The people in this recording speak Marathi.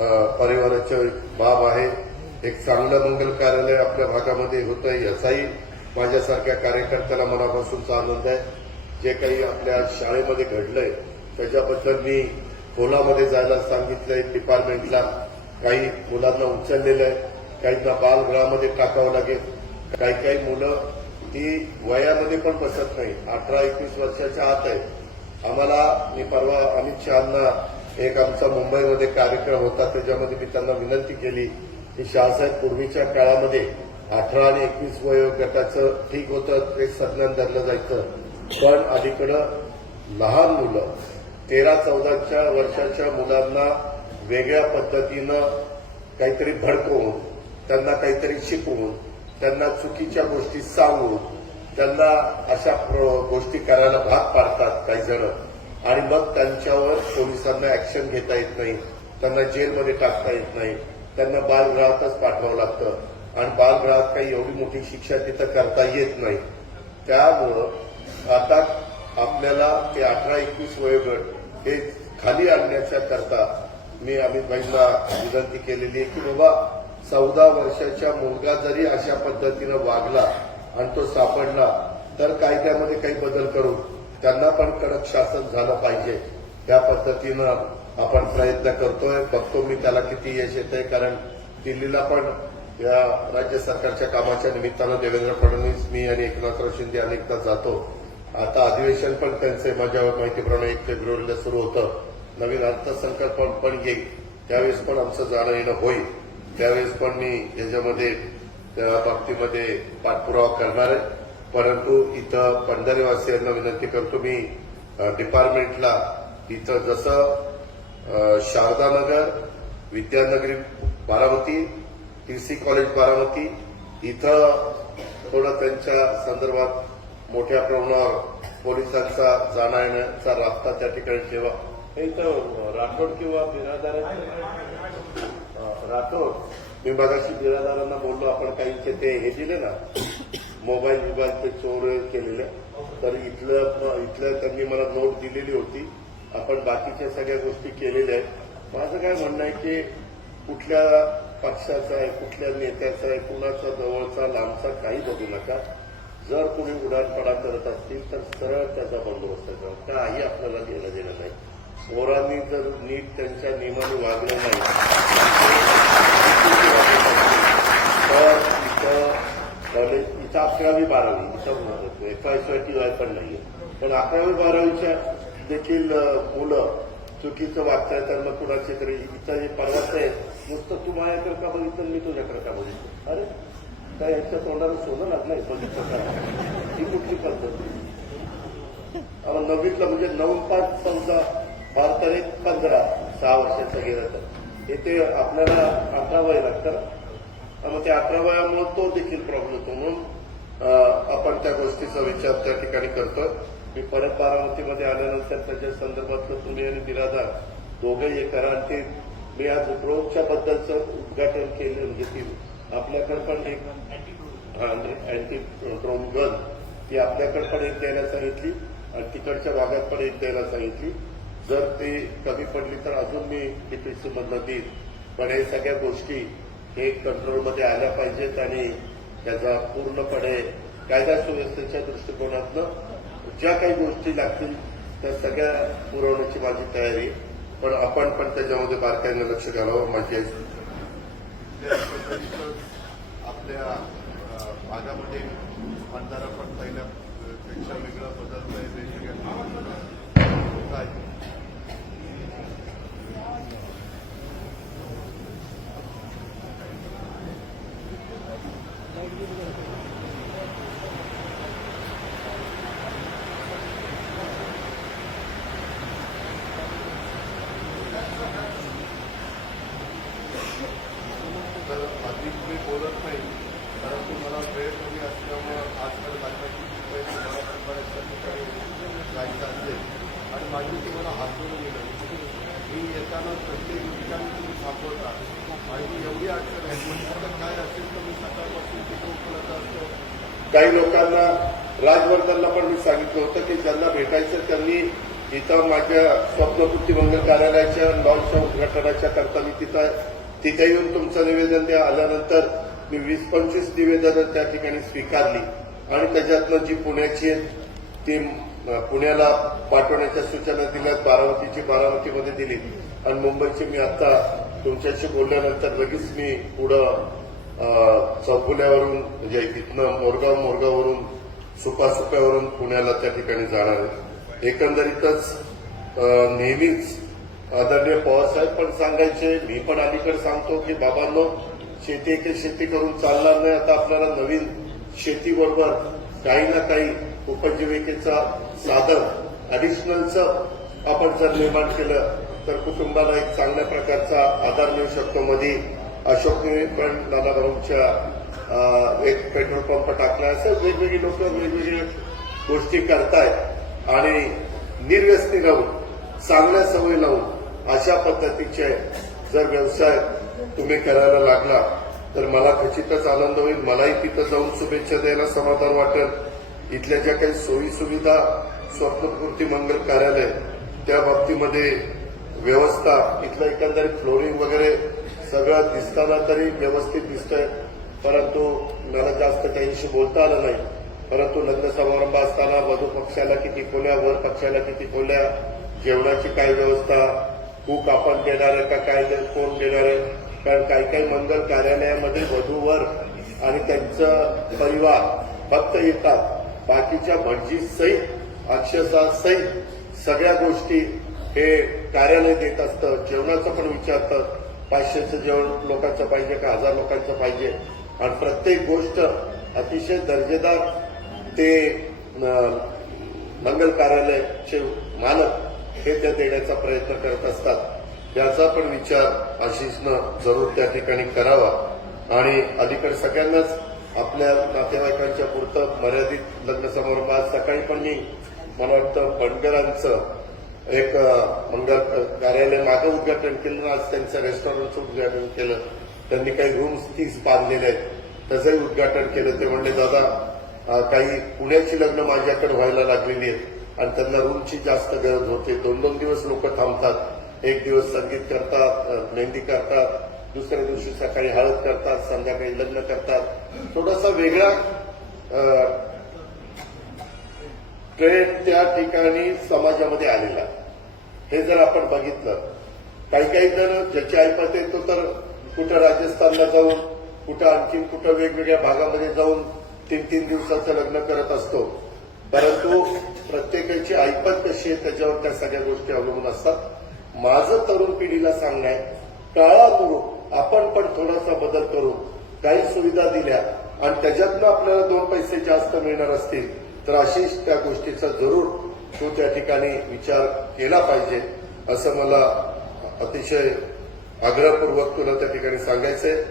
परिवाराची बाब आहे. एक चांगलं मंगल कार्यालय आपल्या भागामध्ये होत आहे याचाही माझ्यासारख्या कार्यकर्त्याला मनापासूनचा आनंद आहे. जे काही आपल्या शाळेमध्ये घडलंय त्याच्याबद्दल मी खोलामध्ये जायला सांगितलंय डिपार्टमेंटला काही मुलांना उचललेलं आहे. काहींना बालगृहामध्ये टाकावं लागेल. काही काही मुलं ती वयामध्ये पण बसत नाही अठरा एकवीस वर्षाच्या आत आहे आम्हाला मी परवा अमित शहाना एक आमचा मुंबईमध्ये कार्यक्रम होता त्याच्यामध्ये मी त्यांना विनंती केली की शाहसाहेब पूर्वीच्या काळामध्ये अठरा आणि एकवीस वयोगटाचं ठीक होतं ते संज्ञान धरलं जायचं. पण अलीकडं लहान मुलं तेरा चौदाच्या वर्षाच्या मुलांना वेगळ्या पद्धतीनं काहीतरी भडकवून त्यांना काहीतरी शिकवून त्यांना चुकीच्या गोष्टी सांगून त्यांना अशा गोष्टी करायला भाग पाडतात काही जण. आणि मग त्यांच्यावर पोलिसांना ऍक्शन घेता येत नाही. त्यांना जेलमध्ये टाकता येत नाही. त्यांना बालगृहातच पाठवावं लागतं. आणि बालगृहात काही एवढी मोठी शिक्षा तिथं करता येत नाही. त्यामुळं आता आपल्याला ते अठरा एकवीस वयोगट हे खाली आणण्याच्या करता मी अमित भाईंना विनंती केलेली आहे की बाबा चौदा वर्षाच्या मुलगा जरी अशा पद्धतीनं वागला आणि तो सापडला तर कायद्यामध्ये काही बदल करू? त्यांना पण कडक शासन झालं पाहिजे. त्या पद्धतीनं आपण प्रयत्न करतोय. बघतो मी त्याला किती यश येत आहे कारण दिल्लीला पण या राज्य सरकारच्या कामाच्या निमित्तानं देवेंद्र फडणवीस मी आणि एकनाथराव शिंदे अनेकदा जातो. आता अधिवेशन पण त्यांचे माझ्या माहितीप्रमाणे एक फेब्रुवारीला सुरू होतं. नवीन अर्थसंकल्प पण येईल. त्यावेळेस पण आमचं जाणं येणं होईल. त्यावेळेस पण मी याच्यामध्ये त्या बाबतीमध्ये पाठपुरावा करणार आहे. परंतु इथं पंढरीवासियांना विनंती करतो मी डिपार्टमेंटला इथं जसं शारदानगर विद्यानगरी बारामती टीसी कॉलेज बारामती इथं थोडं त्यांच्या संदर्भात मोठ्या प्रमाणावर पोलिसांचा जाणं येण्याचा रास्ता त्या ठिकाणी ठेवा. हे इथं राठोड किंवा बिरादारांचे अं, राठोड. मी मगाशी बिरादारांना बोललो आपण काहींचे ते हे दिले ना मोबाईल विभागचे ते चोर केलेले. तर इथलं इथलं त्यांनी मला नोट दिलेली होती. आपण बाकीच्या सगळ्या गोष्टी केलेल्या आहेत. माझं काय म्हणणं आहे की कुठल्या पक्षाचा आहे कुठल्या नेत्याचा आहे कुणाचा जवळचा लांबचा काही बघू नका. जर कोणी उडाणपणा करत असतील तर सरळ त्याचा बंदोबस्त करा. काही आपल्याला घेणं देणं नाही. चोरांनी जर नीट त्यांच्या नियमाने वागलं नाही तर कॉलेज इथं अकरावी बारावी इथं एफ आय टी वाय पण नाहीये. पण अकरावी बारावीच्या देखील मुलं चुकीचं वागताय तर मग कुणाची तरी इथं हे परवाच आहे. नुसतं तू माझ्याकडे का बघितलं? मी तुझ्याकडे का बघितलं? अरे काय याच्या तोंडाला सोनं लागलंय बघितलं का? ही कुठली पद्धत? अहो, नववीतलं म्हणजे नऊ पाच समजा भारताने एक पंधरा सहा वर्षाचं गेलं तर. इथे आपल्याला अठरा वय लागतं. मग त्या अकरा वयामुळे तो देखील प्रॉब्लेम होतो. म्हणून आपण त्या गोष्टीचा विचार त्या ठिकाणी करतो. मी परत बारामतीमध्ये आल्यानंतर त्याच्या संदर्भातलं तुम्ही आणि बिरादार दोघे हे करा. आणि ते मी आज ड्रोनच्या बद्दलचं उद्घाटन केलं. म्हणजे ती आपल्याकडे पण एक अँटी ड्रोन गन ती आपल्याकडे पण एक द्यायला सांगितली आणि तिकडच्या भागात पण एक द्यायला सांगितली. जर ती कमी पडली तर अजून मी डीपीसी देईन. पण हे सगळ्या गोष्टी हे कंट्रोलमध्ये आल्या पाहिजेत आणि त्याचा पूर्णपणे कायदा सुव्यवस्थेच्या दृष्टिकोनातनं ज्या काही गोष्टी लागतील त्या सगळ्या पुरवण्याची माझी तयारी. पण आपण पण त्याच्यामध्ये बारकाईनं लक्ष घालावं माझी आपल्या भागामध्ये बंधारा पण पहिल्यापेक्षा वेगळं बदलतंय वेगवेगळ्या होत आहे तर अधिक मी बोलत नाही परंतु मला वेळ कमी असल्यामुळं आजकाल माझ्याची पहिले मला पण बऱ्याचशा ठिकाणी जायचं असेल आणि माझी तुम्हाला हात जोडून गेलं मी येताना प्रत्येक ठिकाणी तुम्ही थांबवता आणि एवढी अडचण आहे. म्हणजे तुमच्याकडे काय असेल तर मी सकाळपासून तिथे उपलब्ध असतो. काही लोकांना राजवर्धनला पण मी सांगितलं होतं की ज्यांना भेटायचं त्यांनी इथं माझ्या स्वप्नपूर्ती मंगल कार्यालयाच्या लॉन्चच्या उद्घाटनाच्या करता मी तिथं तिथे येऊन तुमचं निवेदन द्या. आल्यानंतर मी वीस पंचवीस निवेदनं त्या ठिकाणी स्वीकारली. आणि त्याच्यातनं जी पुण्याची आहेत ती पुण्याला पाठवण्याच्या सूचना दिल्या बारामतीची बारामतीमध्ये दिली. आणि मुंबईची मी आता तुमच्याशी बोलल्यानंतर लगेच मी पुढं अं, चौफुल्यावरून म्हणजे इथनं मोरगाव मोरगाववरून सुपासुप्यावरून पुण्याला त्या ठिकाणी जाणार आहे. एकंदरीतच नेहमीच आदरणीय पवारसाहेब पण सांगायचे मी पण अलीकडे सांगतो की बाबांनो शेती एक शेती करून चालणार नाही. आता आपल्याला नवीन शेतीबरोबर काही ना काही उपजीविकेचा साधन ॲडिशनलचं आपण जर निर्माण केलं तर कुटुंबाला एक चांगल्या प्रकारचा आधार मिळू शकतो. मध्ये अशोकने पण नानाभाऊच्या एक पेट्रोल पंप टाकला. असं वेगवेगळी लोक वेगवेगळ्या गोष्टी करतायत. आणि निर्व्यसनी राहून चांगल्या सवयी लावून अशा पद्धतीचे जर व्यवसाय तुम्ही करायला लागला तर मला खचितच आनंद होईल. मलाही तिथं जाऊन शुभेच्छा द्यायला समाधान वाटेल. इथल्या ज्या काही सोयी सुविधा स्वप्नपूर्ती मंगल कार्यालय त्या बाबतीमध्ये व्यवस्था इथलं एकंदरीत फ्लोरिंग वगैरे सगळं दिसताना तरी व्यवस्थित दिसतंय. परंतु मला जास्त काहीशी बोलता आलं नाही. परंतु लग्न समारंभ असताना वधू पक्षाला किती खोल्या वर पक्षाला किती खोल्या जेवणाची काय व्यवस्था कूक आपण देणार आहे का काय कोण देणार आहे? कारण काही काही मंगल कार्यालयामध्ये वधूवर आणि त्यांचं परिवार फक्त येतात. बाकीच्या भटजी सहित अक्षरशः सहित सगळ्या गोष्टी हे कार्यालय देत असतं जेवणाचं पण विचारतं पाचशेचं जेवण लोकांचं पाहिजे का हजार लोकांचं पाहिजे? आणि प्रत्येक गोष्ट अतिशय दर्जेदार ते मंगल कार्यालयाचे मालक हे त्या देण्याचा प्रयत्न करत असतात. याचा पण विचार आशिषनं जरूर त्या ठिकाणी करावा. आणि अलीकडे सगळ्यांनाच आपल्या नातेवाईकांच्या पुरतं मर्यादित लग्न समारंभ आज सकाळी पण मी मला वाटतं बंडगरांचं एक मंगल कार्यालय मागं उद्घाटन केलं. आज त्यांचं रेस्टॉरंटचं उद्घाटन केलं. त्यांनी काही रूम्स तीस बांधलेले आहेत. त्याचंही उद्घाटन केलं. ते म्हणले दादा काही पुण्याची लग्न माझ्याकडे व्हायला लागलेली आहेत आणि त्यांना रूमची जास्त गरज होते. दोन दोन दिवस लोक थांबतात. एक दिवस संगीत करतात मेहंदी करतात दुसऱ्या दिवशी सकाळी हळद करतात संध्याकाळी लग्न करतात. थोडासा वेगळा ट्रेंड त्या ठिकाणी समाजामध्ये आलेला. हे जर आपण बघितलं काही काही जण ज्याची ऐपत येतो तर कुठं राजस्थानला जाऊन कुठं आणखीन कुठं वेगवेगळ्या भागामध्ये जाऊन तीन तीन दिवसाचं लग्न करत असतो. परंतु प्रत्येकाची ऐपत कशी आहे त्याच्यावर त्या सगळ्या गोष्टी अवलंबून असतात. माझं तरुण पिढीला सांगणं आहे काळानुरूप आपण पण थोडासा बदल करू काही सुविधा दिल्या आणि त्याच्यातनं आपल्याला दोन पैसे जास्त मिळणार असतील तर अशीच त्या गोष्टीचा जरूर तो त्या ठिकाणी विचार केला पाहिजे असं मला अतिशय आग्रहपूर्वक तुला त्या ठिकाणी सांगायचंय.